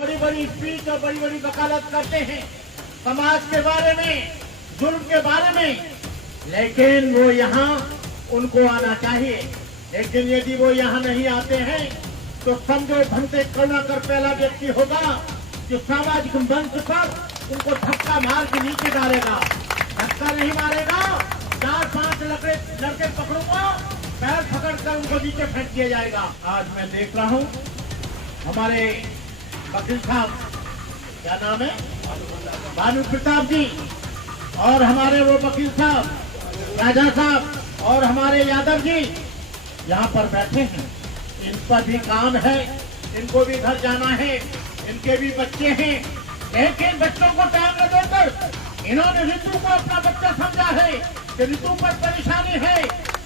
बड़ी बड़ी स्पीच और बड़ी बड़ी वकालत करते हैं समाज के बारे में, जुल्म के बारे में, लेकिन वो यहाँ उनको आना चाहिए। लेकिन यदि वो यहाँ नहीं आते हैं तो समझो भंते करुणाकर पहला व्यक्ति होगा जो सामाजिक मंच पर उनको धक्का मार के नीचे डालेगा। धक्का नहीं मारेगा, 4-5 लड़के पकड़ूंगा, पैर पकड़कर उनको नीचे फेंक दिया जाएगा। आज मैं देख रहा हूँ हमारे वकील साहब, क्या नाम है, भानु प्रताप जी, और हमारे वो वकील साहब राजा साहब और हमारे यादव जी यहाँ पर बैठे हैं। इन पर भी काम है, इनको भी घर जाना है, इनके भी बच्चे हैं, लेकिन बच्चों को टाइम न देकर इन्होंने ऋतु को अपना बच्चा समझा है कि ऋतु पर परेशानी है,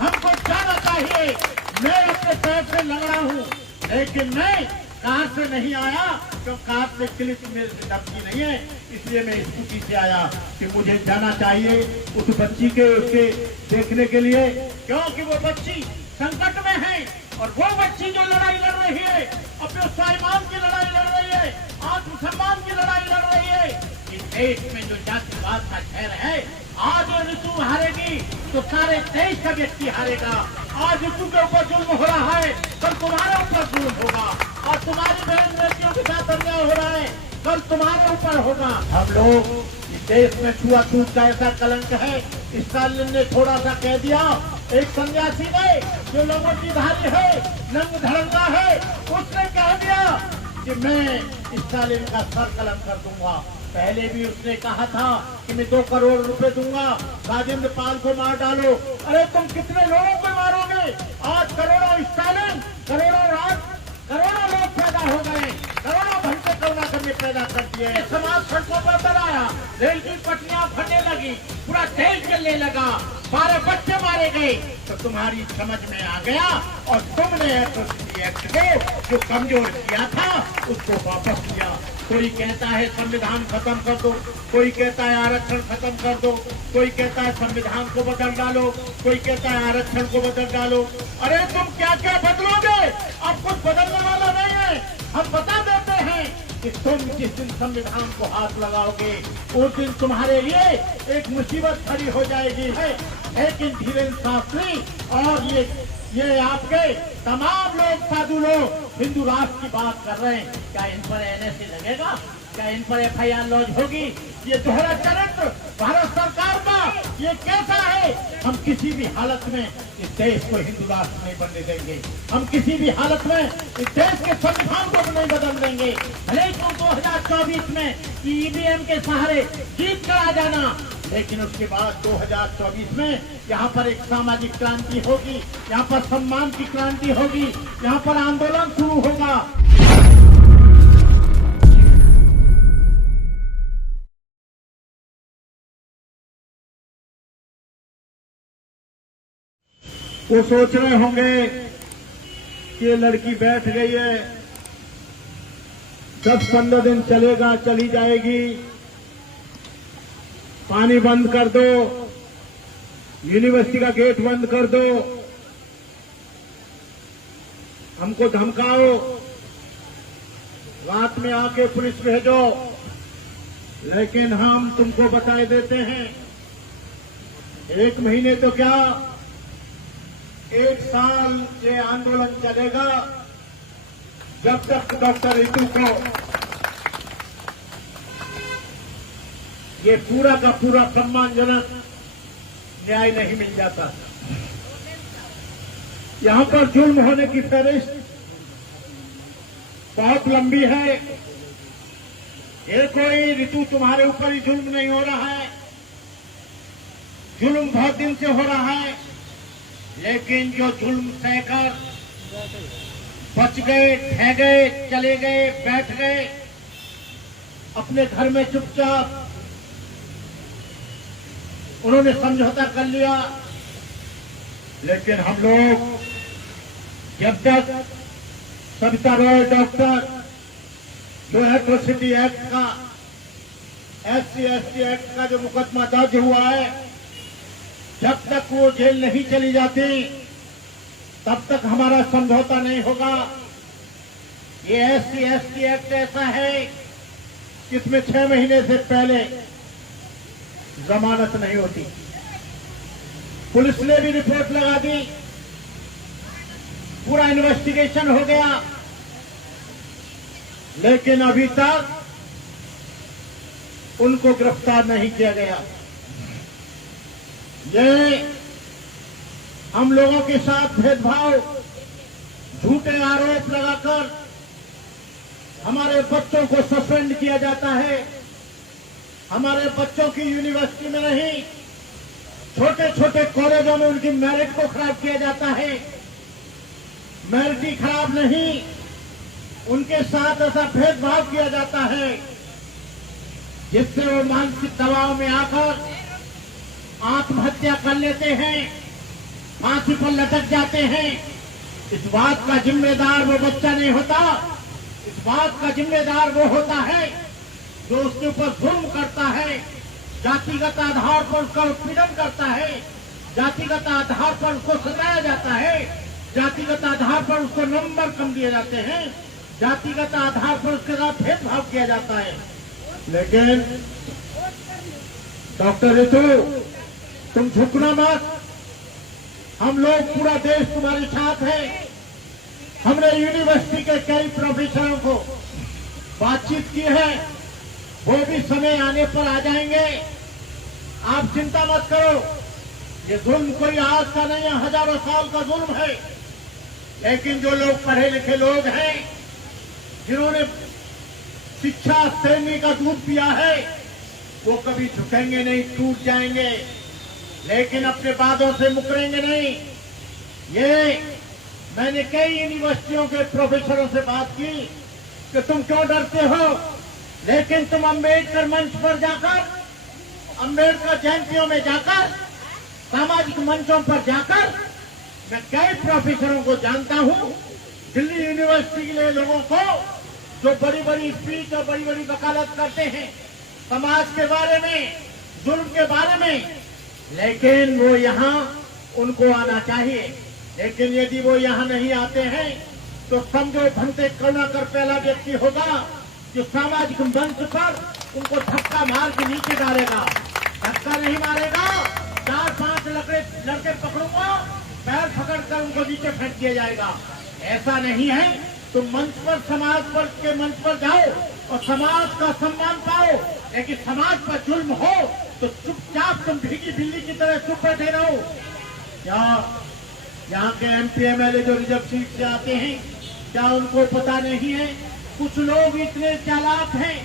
हमको जाना चाहिए। मैं अपने पैर से लग रहा हूँ, लेकिन मैं कार से नहीं आया, क्यों कार से क्लिप में धमकी नहीं है, इसलिए मैं स्कूटी से आया कि मुझे जाना चाहिए उस बच्ची के उसके देखने के लिए, क्योंकि वो बच्ची संकट में है। और वो बच्ची जो लड़ाई लड़ रही है, अपने स्वाभिमान की लड़ाई लड़ रही है, आत्मसम्मान की लड़ाई लड़ रही है। इस देश में जो जातिवाद का खैर है, आज ऋतु हारेगी तो सारे देश का व्यक्ति हारेगा। आज ऋतु के ऊपर जुल्म हो रहा है, कल तुम्हारे ऊपर जुल्म होगा, और तुम्हारी बहन बेटियों के साथ अन्याय हो रहा है, कल तुम्हारे ऊपर होगा। हम लोग इस देश में छुआछूत का ऐसा कलंक है, स्टालिन ने थोड़ा सा कह दिया, एक सन्यासी ने जो लंगोटीधारी है, नंग धड़ंगा है, उसने कह दिया कि मैं स्टालिन का सर कलम कर दूंगा। पहले भी उसने कहा था कि मैं 2 करोड़ रुपए दूंगा, राजेंद्र पाल को मार डालो। अरे तुम कितने लोगों को मारोगे? आज करोड़ों स्टालिन, करोड़ों राज, करोड़ों लोग पैदा हो गए, करोड़ों घंटे करुणाकर ने पैदा कर दिए। समाज सड़कों पर बनाया, रेल की पटरियां फटने लगी, पूरा देश जलने लगा, 12 बच्चे मारे गए। तो तुम्हारी समझ में आ गया और तुमने एट्रोसिटी एक्ट को जो कमजोर किया था उसको वापस किया। कोई कहता है संविधान खत्म कर दो, कोई कहता है आरक्षण खत्म कर दो, कोई कहता है संविधान को बदल डालो, कोई कहता है आरक्षण को बदल डालो। अरे तुम क्या क्या बदलोगे? अब कुछ बदलने वाला नहीं है। हम बता देते हैं कि तुम जिस दिन संविधान को हाथ लगाओगे उस दिन तुम्हारे लिए एक मुसीबत खड़ी हो जाएगी है। लेकिन धीरेन्द्र शास्त्री और ये आपके तमाम लोग, साधु लोग हिंदू राष्ट्र की बात कर रहे हैं, क्या इन पर एनएसए लगेगा? क्या इन पर FIR लॉन्च होगी? ये दोहरा चरित्र भारत सरकार का ये कैसा है? हम किसी भी हालत में इस देश को हिंदू राष्ट्र नहीं बनने देंगे। हम किसी भी हालत में इस देश के संविधान को नहीं बदल देंगे। भले तो 2024 में EVM के सहारे जीत कर आ जाना, लेकिन उसके बाद 2024 में यहाँ पर एक सामाजिक क्रांति होगी, यहाँ पर सम्मान की क्रांति होगी, यहाँ पर आंदोलन शुरू होगा। वो सोच रहे होंगे कि ये लड़की बैठ गई है, 10-15 दिन चलेगा, चली जाएगी, पानी बंद कर दो, यूनिवर्सिटी का गेट बंद कर दो, हमको धमकाओ, रात में आके पुलिस भेजो। लेकिन हम तुमको बताए देते हैं, 1 महीने तो क्या, 1 साल ये आंदोलन चलेगा, जब तक डॉक्टर ऋतु को ये पूरा का पूरा सम्मानजनक न्याय नहीं मिल जाता। यहाँ पर जुल्म होने की फहरिस्त बहुत लंबी है। ये कोई ऋतु तुम्हारे ऊपर ही जुल्म नहीं हो रहा है, जुल्म बहुत दिन से हो रहा है। लेकिन जो जुल्म सहकर बच गए, ठह गए, चले गए, बैठ गए अपने घर में चुपचाप, उन्होंने समझौता कर लिया। लेकिन हम लोग जब तक सविता रॉय डॉक्टर जो एट्रोसिटी एक्ट का, SC/ST एक्ट का जो मुकदमा दर्ज हुआ है, जब तक वो जेल नहीं चली जाती तब तक हमारा समझौता नहीं होगा। ये SC/ST एक्ट ऐसा है कि इसमें 6 महीने से पहले जमानत नहीं होती। पुलिस ने भी रिपोर्ट लगा दी, पूरा इन्वेस्टिगेशन हो गया, लेकिन अभी तक उनको गिरफ्तार नहीं किया गया। ये हम लोगों के साथ भेदभाव, झूठे आरोप लगाकर हमारे बच्चों को सस्पेंड किया जाता है। हमारे बच्चों की यूनिवर्सिटी में नहीं, छोटे छोटे कॉलेजों में उनकी मेरिट को खराब किया जाता है। मेरिट ही खराब नहीं, उनके साथ ऐसा भेदभाव किया जाता है जिससे वो मानसिक दबाव में आकर आत्महत्या कर लेते हैं, फांसी पर लटक जाते हैं। इस बात का जिम्मेदार वो बच्चा नहीं होता, इस बात का जिम्मेदार वो होता है जो उसके ऊपर जुल्म करता है, जातिगत आधार पर उसका उत्पीड़न करता है, जातिगत आधार पर उसको सताया जाता है, जातिगत आधार पर उसको नंबर कम दिए जाते हैं, जातिगत आधार पर उसके साथ भेदभाव किया जाता है। लेकिन डॉक्टर ऋतु, तुम झुकना मत, हम लोग पूरा देश तुम्हारे साथ है। हमने यूनिवर्सिटी के कई प्रोफेसरों को बातचीत की है, वो भी समय आने पर आ जाएंगे। आप चिंता मत करो, ये जुल्म कोई आज का नहीं है, हजारों साल का जुल्म है। लेकिन जो लोग पढ़े लिखे लोग हैं, जिन्होंने शिक्षा श्रेणी का दूध पिया है, वो कभी झुकेंगे नहीं, टूट जाएंगे, लेकिन अपने वादों से मुकरेंगे नहीं। ये मैंने कई यूनिवर्सिटियों के प्रोफेसरों से बात की कि तुम क्यों डरते हो, लेकिन तुम अम्बेडकर मंच पर जाकर, अम्बेडकर जयंतियों में जाकर, सामाजिक मंचों पर जाकर, मैं कई प्रोफेसरों को जानता हूं, दिल्ली यूनिवर्सिटी के लोगों को, जो बड़ी बड़ी स्पीच और बड़ी बड़ी वकालत करते हैं समाज के बारे में, जुल्म के बारे में, लेकिन वो यहाँ उनको आना चाहिए। लेकिन यदि वो यहाँ नहीं आते हैं तो समझो भंते करुणाकर पहला व्यक्ति होगा जो सामाजिक मंच पर उनको धक्का मार के नीचे डालेगा। धक्का नहीं मारेगा, 4-5 लड़के पकड़ूंगा, पैर पकड़कर उनको नीचे फेंक दिया जाएगा। ऐसा नहीं है। तुम मंच पर, समाज पर के मंच पर जाओ और समाज का सम्मान पाओ, लेकिन समाज पर जुल्म हो तो चुपचाप तुम भीगी बिल्ली की तरह चुप बैठे रहो। क्या यहाँ के MP MLA जो रिजर्व सीट से आते हैं, क्या उनको पता नहीं है? कुछ लोग इतने चालाक हैं,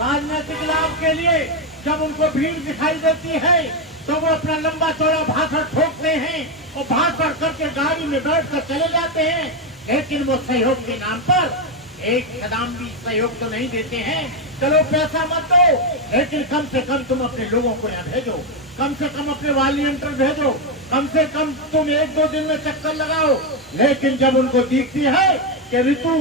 राजनीतिक लाभ के लिए जब उनको भीड़ दिखाई देती है तो वो अपना लंबा चौड़ा भाषण ठोकते हैं और भाषण करके गाड़ी में बैठकर चले जाते हैं, लेकिन वो सहयोग के नाम पर एक कदम भी सहयोग तो नहीं देते हैं। चलो पैसा मत दो, लेकिन कम से कम तुम अपने लोगों को यहाँ भेजो, कम से कम अपने वॉलंटियर भेजो, कम से कम तुम 1-2 दिन में चक्कर लगाओ। लेकिन जब उनको दिखती है कि ऋतु,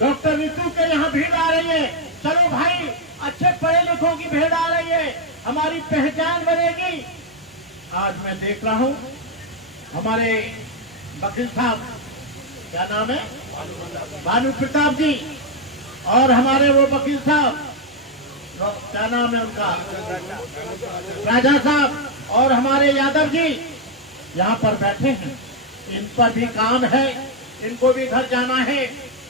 डॉक्टर ऋतु के यहाँ भीड़ आ रही है, चलो भाई अच्छे पढ़े लिखों की भीड़ आ रही है, हमारी पहचान बनेगी। आज मैं देख रहा हूँ हमारे वकील साहब, क्या नाम है, भानु प्रताप जी, और हमारे वो वकील साहब, क्या नाम है उनका, राजा साहब, और हमारे यादव जी यहाँ पर बैठे हैं। इन पर भी काम है, इनको भी घर जाना है,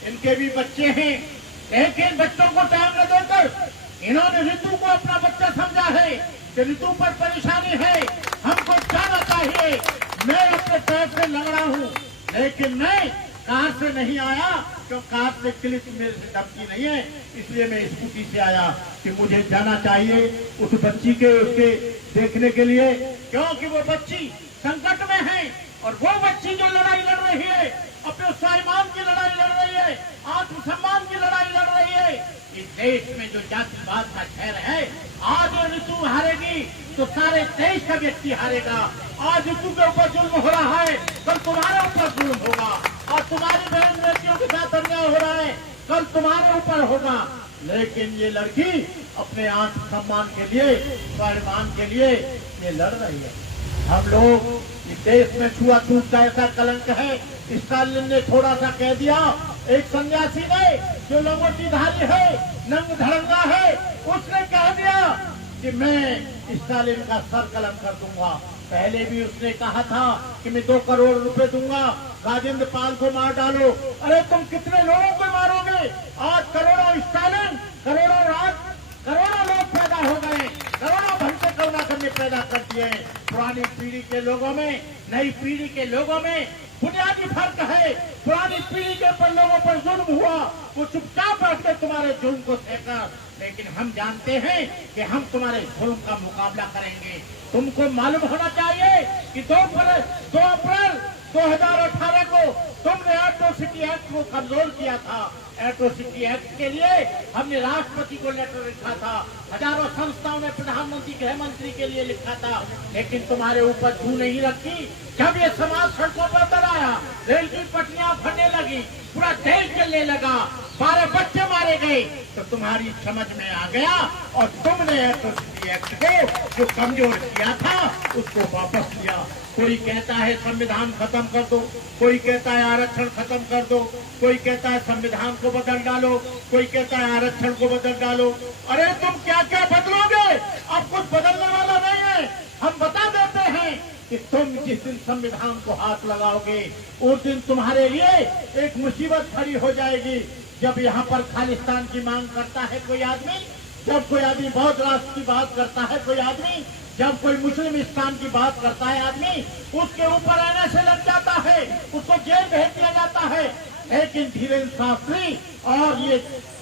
इनके भी बच्चे हैं, लेकिन बच्चों को टाइम न देकर इन्होंने ऋतु को अपना बच्चा समझा है कि ऋतु पर परेशानी है, हमको जाना चाहिए। मैं अपने पैर से लग रहा हूँ, लेकिन मैं कार से नहीं आया, क्यों कार से पुलिस मेरे से धमकी नहीं है, इसलिए मैं स्कूटी से आया कि मुझे जाना चाहिए उस बच्ची के, उसके देखने के लिए, क्योंकि वो बच्ची संकट में है। और वो बच्ची जो लड़ाई लड़ रही है, अपने स्वाभिमान की लड़ाई लड़ रही है, आत्मसम्मान की लड़ाई लड़ रही है, इस देश में जो जातिवाद का खैर है, आज ऋतु हारेगी तो सारे देश का व्यक्ति हारेगा। आज ऋतु के ऊपर जुल्म हो रहा है, कल तुम्हारे ऊपर जुल्म होगा, और तुम्हारी बहन बेटियों के साथ अन्याय हो रहा है, कल तुम्हारे ऊपर होगा। लेकिन ये लड़की अपने आत्मसम्मान के लिए, स्वाभिमान के लिए ये लड़ रही है। हम लोग इस देश में छुआछूत का ऐसा कलंक है, स्टालिन ने थोड़ा सा कह दिया एक सन्यासी ने जो लंगोटीधारी है, नंग धड़ंगा है, उसने कह दिया कि मैं स्टालिन का सर कलम कर दूंगा। पहले भी उसने कहा था कि मैं 2 करोड़ रुपए दूंगा, राजेंद्र पाल को मार डालो। अरे तुम कितने लोगों को मारोगे? आज करोड़ों स्टालिन, करोड़ों राज, करोड़ों लोग पैदा हो गए, करोड़ों भंटे करुणाकर ने पैदा कर दिए। पुरानी पीढ़ी के लोगों में, नई पीढ़ी के लोगों में बुनियादी फर्क है। पुरानी पीढ़ी के पर लोगों पर जुल्म हुआ, वो चुपचाप बैठ के तुम्हारे जुल्म को सेका, लेकिन हम जानते हैं कि हम तुम्हारे जुल्म का मुकाबला करेंगे। तुमको मालूम होना चाहिए कि 2 अप्रैल 2018 को तुमने एट्रोसिटी एक्ट को कमजोर किया था। एट्रोसिटी एक्ट के लिए हमने राष्ट्रपति को लेटर लिखा था, हजारों संस्थाओं ने प्रधानमंत्री, गृह मंत्री के लिए लिखा था, लेकिन तुम्हारे ऊपर छू नहीं रखी। जब ये समाज सड़कों पर उतर आया, रेल की पटरियां फटने लगी, पूरा देश जलने लगा, 12 बच्चे मारे गए, तो तुम्हारी समझ में आ गया और तुमने एट्रोसिटी एक्ट को जो कमजोर किया था उसको वापस लिया। कोई कहता है संविधान खत्म कर दो, कोई कहता है आरक्षण खत्म कर दो, कोई कहता है संविधान को बदल डालो, कोई कहता है आरक्षण को बदल डालो। अरे तुम क्या क्या बदलोगे? अब कुछ बदलने वाला नहीं है। हम बता देते हैं कि तुम जिस दिन संविधान को हाथ लगाओगे उस दिन तुम्हारे लिए एक मुसीबत खड़ी हो जाएगी। जब यहाँ पर खालिस्तान की मांग करता है कोई आदमी, जब कोई आदमी बौद्ध राष्ट्र की बात करता है कोई आदमी, जब कोई मुस्लिम इस्लाम की बात करता है आदमी, उसके ऊपर आने से लग जाता है, उसको जेल भेज दिया जाता है। लेकिन धीरेन्द्र शास्त्री और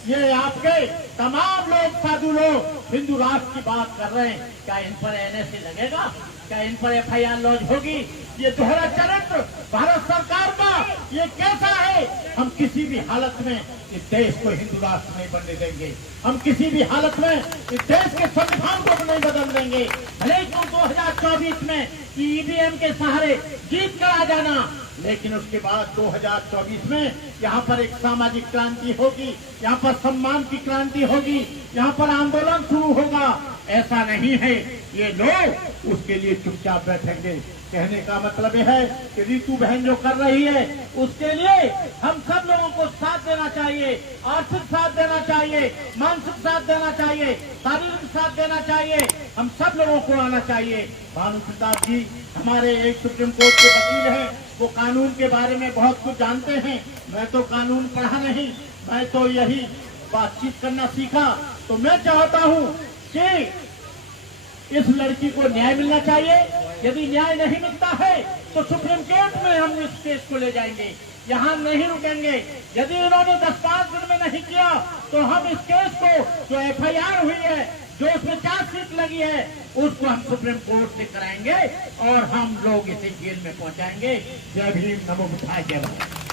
ये आपके तमाम लोग, साधु लोग हिंदू राष्ट्र की बात कर रहे हैं, क्या इन पर एनएसए लगेगा? क्या इन पर FIR लॉन्च होगी? ये दोहरा चरित्र भारत सरकार का ये कैसा है? हम किसी भी हालत में इस देश को हिंदू राष्ट्र नहीं बनने देंगे। हम किसी भी हालत में इस देश के संविधान को नहीं बदल देंगे। भले ही 2024 में EVM के सहारे जीत कर आ जाना, लेकिन उसके बाद 2024 में यहाँ पर एक सामाजिक क्रांति होगी, यहाँ पर सम्मान की क्रांति होगी, यहाँ पर आंदोलन शुरू होगा। ऐसा नहीं है ये लोग उसके लिए चुपचाप बैठेंगे। कहने का मतलब यह है कि रीतू बहन जो कर रही है उसके लिए हम सब लोगों को साथ देना चाहिए, आर्थिक साथ देना चाहिए, मानसिक साथ देना चाहिए, शारीरिक साथ देना चाहिए। हम सब लोगों को आना चाहिए। भानु प्रताप जी हमारे एक सुप्रीम कोर्ट के वकील हैं, वो कानून के बारे में बहुत कुछ जानते हैं। मैं तो कानून पढ़ा नहीं, मैं तो यही बातचीत करना सीखा। तो मैं चाहता हूँ कि इस लड़की को न्याय मिलना चाहिए। यदि न्याय नहीं मिलता है तो सुप्रीम कोर्ट में हम इस केस को ले जाएंगे, यहाँ नहीं रुकेंगे। यदि इन्होंने 10-5 दिन में नहीं किया तो हम इस केस को, जो FIR हुई है, जो उसमें चार्जशीट लगी है, उसको हम सुप्रीम कोर्ट से कराएंगे और हम लोग इसे जेल में पहुंचाएंगे। जय भीम, नमो बुद्धाय, जय भारत।